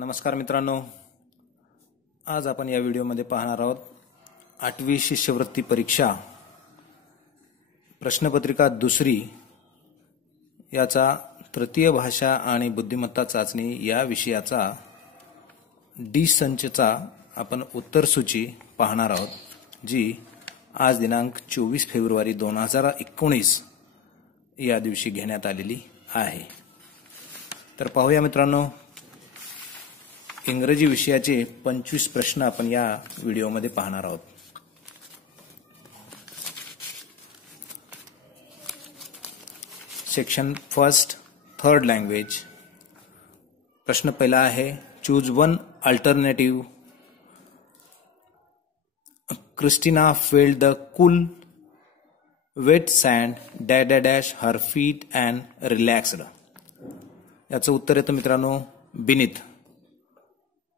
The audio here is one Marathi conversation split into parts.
नमस्कार मित्रांनो, आज आपण या व्हिडिओमध्ये पाहणार आहोत 8वी शिष्यवृत्ती परीक्षा प्रश्नपत्रिका दुसरी याचा तृतीय भाषा आणि बुद्धिमत्ता चाचणी या विषयाचा डी संचचा आपण उत्तर सूची पाहणार आहोत, जी आज दिनांक 24 फेब्रुवारी 2019 या दिवशी घेण्यात आलेली आहे। तर पाहूया मित्रांनो, इंग्रजी विषयाचे 25 प्रश्न आपण या व्हिडिओमध्ये पाहणार आहोत। Section first third language. प्रश्न पहिला आहे, choose one alternative. Christina failed the cool wet sand dash dash her feet and relaxed. याचं उत्तर येतं मित्रांनो बिनीथ,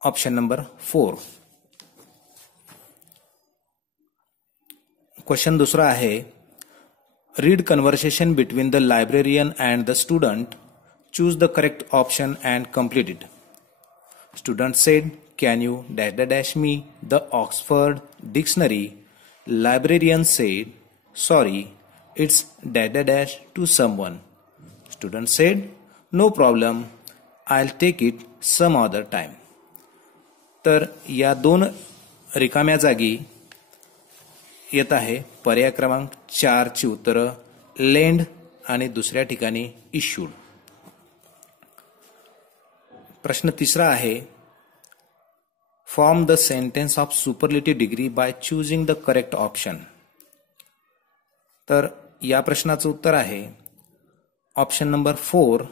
ऑप्शन नंबर 4। क्वेश्चन दूसरा आहे, read conversation between the librarian and the student, choose the correct option and complete it. Student said, can you dash dash me the Oxford dictionary. Librarian said, sorry it's dash dash to someone. Student said, no problem, I will take it some other time. तर या दोन रिकाम्या जागी येत आहे पर्याय क्रमांक 4 ची उत्तरं, लेंड आणि दुसऱ्या ठिकाणी इश्यूड। प्रश्न तिसरा आहे, form the sentence of superlative degree by choosing the correct option. तर या प्रश्नाचं उत्तर आहे option number 4,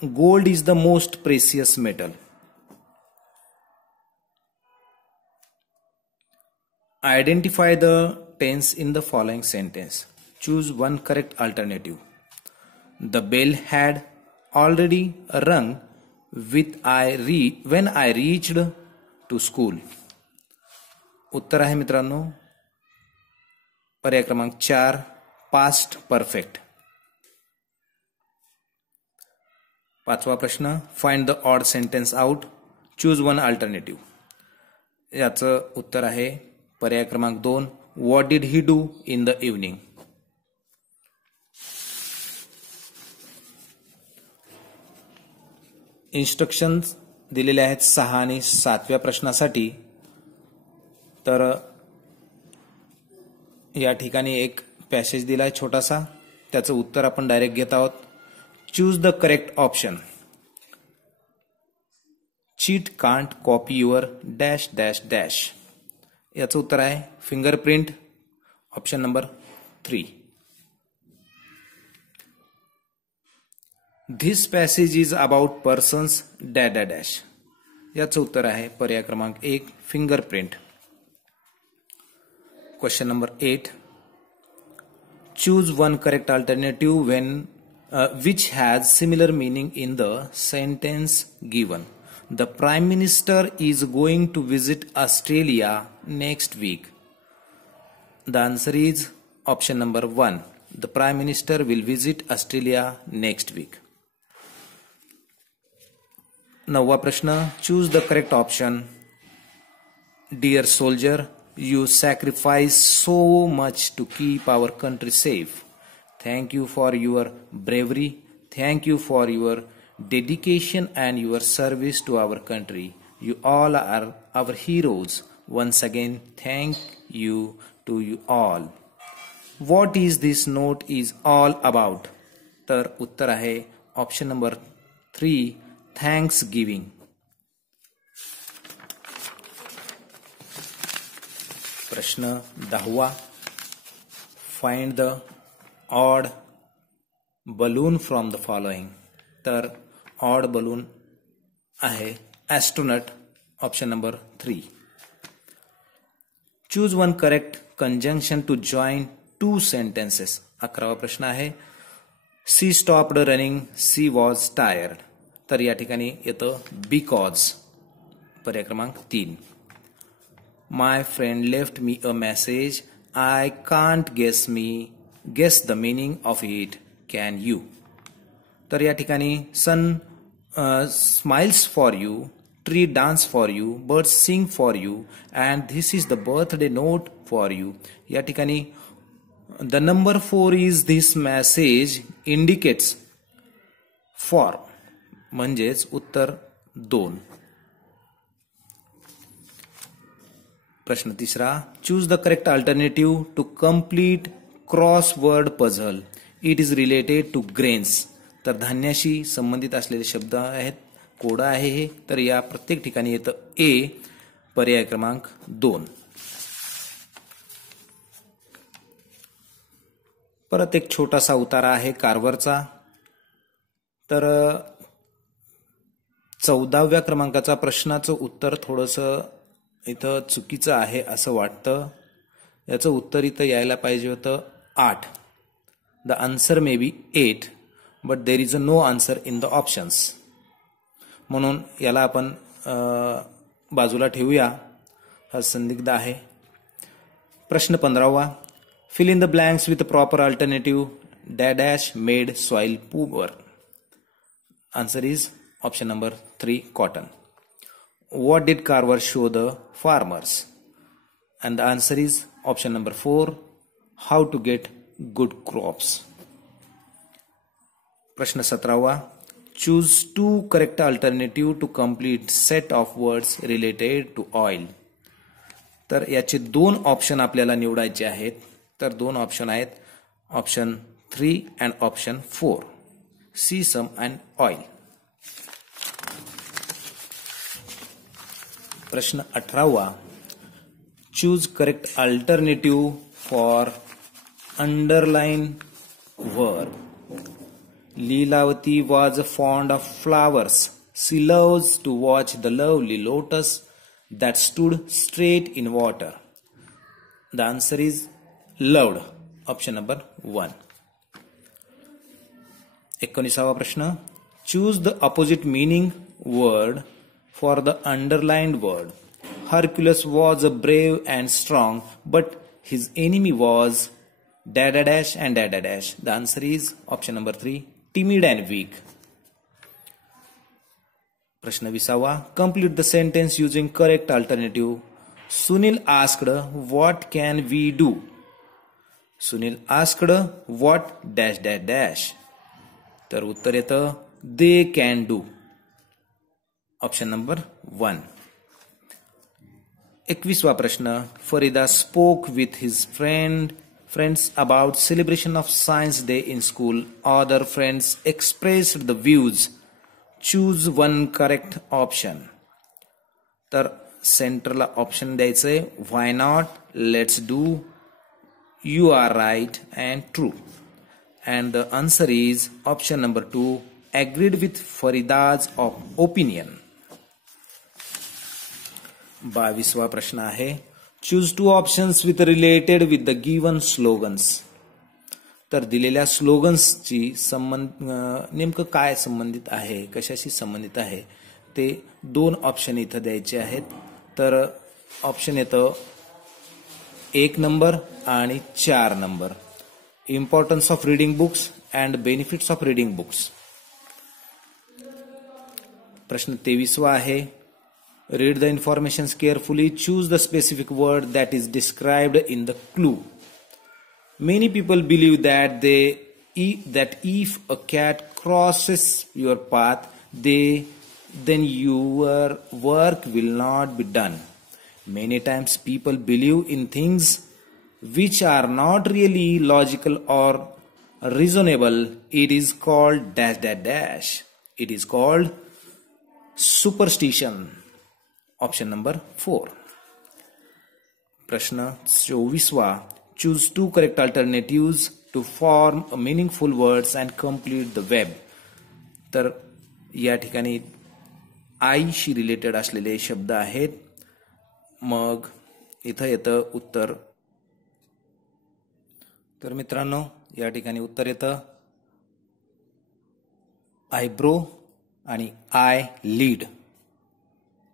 gold is the most precious metal. Identify the tense in the following sentence. Choose one correct alternative. The bell had already rung when I reached to school. उत्तर आहे मित्रांनो पर्याय क्रमांक 4, past perfect। पाचवा प्रश्न, find the odd sentence out. Choose one alternative. याचं उत्तर आहे पर्याय क्रमांक 2, what did he do in the evening. Instructions दिलेले आहेत 6 आणि 7व्या प्रश्नासाठी। तर या ठिकाणी एक पॅसेज दिलाय छोटासा, त्याचं उत्तर आपण डायरेक्ट घेत आहोत। Choose the correct option. Cheat can't copy your dash dash dash. याचं उत्तर आहे fingerprint, option number 3। This passage is about persons dash dash dash. याचं उत्तर आहे पर्याय क्रमांक 1, fingerprint. Question number 8, choose one correct alternative when which has similar meaning in the sentence given. The Prime Minister is going to visit Australia next week. The answer is option number 1. The Prime Minister will visit Australia next week. नववा प्रश्न, choose the correct option. Dear soldier, you sacrifice so much to keep our country safe. Thank you for your bravery. Thank you for your dedication and your service to our country. You all are our heroes. Once again, thank you to you all. What is this note is all about? तर उत्तर आहे ऑप्शन नंबर 3, थँक्स गिविंग। प्रश्न 10वा, find the odd balloon from the following. तर ऑड बलून आहे astronaut, option number 3। Choose one correct conjunction to join 2 sentences. 11वा प्रश्न आहे, she stopped running, she was tired. तर या ठिकाणी येतं बिकॉज, पर्याय क्रमांक 3। My friend left me a message, I can't guess the meaning of it, can you. तर या ठिकाणी sun smiles for you, tree dance for you, birds sing for you, and this is the birthday note for you. या ठिकाणी the number 4 is this message indicates for, म्हणजेच उत्तर 2. प्रश्न तिसरा, choose the correct alternative to complete crossword puzzle. It is related to grains. तर धान्याशी संबंधित असलेले शब्द आहेत, कोड आहे हे. तर या प्रत्येक ठिकाणी येतं ए, पर्याय क्रमांक 2. परत एक छोटासा उतारा आहे कार्व्हरचा. तर 14व्या क्रमांकाचा प्रश्नाचं उत्तर थोडंसं इथं चुकीचं आहे असं वाटतं. याचं उत्तर इथं यायला पाहिजे होतं 8. The answer may be 8, but there is a no answer in the options. म्हणून याला आपण बाजूला ठेवूया, हा संदिग्ध आहे. प्रश्न 15वा, fill in the blanks with proper alternative dash made soil poor. Answer is option number 3, cotton. What did Carver show the farmers? And the answer is option number 4, how to get good crops. प्रश्न 17वा, choose 2 correct alternative to complete set of words related to oil. तर याचे 2 ऑप्शन आपल्याला निवडायचे आहेत. तर 2 ऑप्शन आहेत, option 3 and option 4, sesame and oil. प्रश्न 18वा, choose correct alternative for underline verb. Lilavati was fond of flowers. She loves to watch the lovely lotus that stood straight in water. The answer is loved, option number 1. 19वा प्रश्न, choose the opposite meaning word for the underlined word. Hercules was brave and strong, but his enemy was dash and dash. The answer is option number 3, timid and weak. प्रश्न 20वा, complete the sentence using correct alternative. Sunil asked, what can we do? Sunil asked, what dash. तर उत्तर येतं they can do, option number 1. 21वा प्रश्न, Farida spoke with his friends about celebration of science day in school. Other friends expressed the views. Choose 1 correct option. तर सेंटरला ऑप्शन द्यायचंय, why not, let's do, you are right and true. And the answer is option number 2, agreed with Farida's opinion. 22वा प्रश्न आहे, choose 2 options with related with the given slogans. तर दिलेल्या स्लोगन्सची नेमकं काय संबंधित आहे, कशाशी संबंधित आहे, ते 2 ऑप्शन इथं द्यायचे आहेत. तर ऑप्शन येतं 1 नंबर आणि 4 number. Importance of reading books and benefits of reading books. प्रश्न 23वा आहे, read the informations carefully. Choose the specific word that is described in the clue. Many people believe that if a cat crosses your path, then your work will not be done. Many times people believe in things which are not really logical or reasonable. It is called dash. It is called superstition. Option number 4. प्रश्न 24वा, choose 2 correct alternative to form a meaningful words and complete the web. तर या ठिकाणी आईशी रिलेटेड असलेले शब्द आहेत. मग इथं येतं उत्तर. तर मित्रांनो, या ठिकाणी उत्तर येतं आयब्रो आणि आय लीड.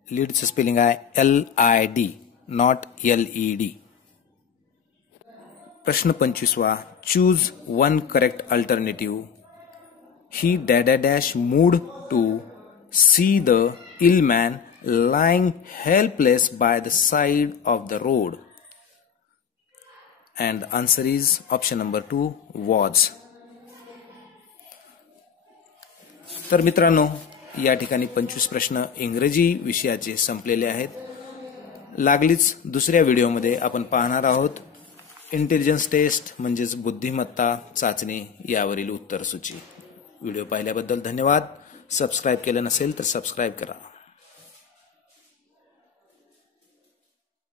लीडचं स्पेलिंग आहे LID, नॉट LED. प्रश्न 25वा, choose 1 correct alternative. He dash mood to see the ill man lying helpless by the side of the road. And the answer is option number 2, was. तर मित्रांनो, या ठिकाणी 25 प्रश्न इंग्रजी विषयाचे संपलेले आहेत. लागलीच दुसऱ्या व्हिडिओमध्ये आपण पाहणार आहोत इंटेलिजन्स टेस्ट म्हणजेच बुद्धिमत्ता चाचणी यावरील उत्तर सूची. व्हिडिओ पाहिल्याबद्दल धन्यवाद. सबस्क्राईब केलं नसेल तर सबस्क्राईब करा.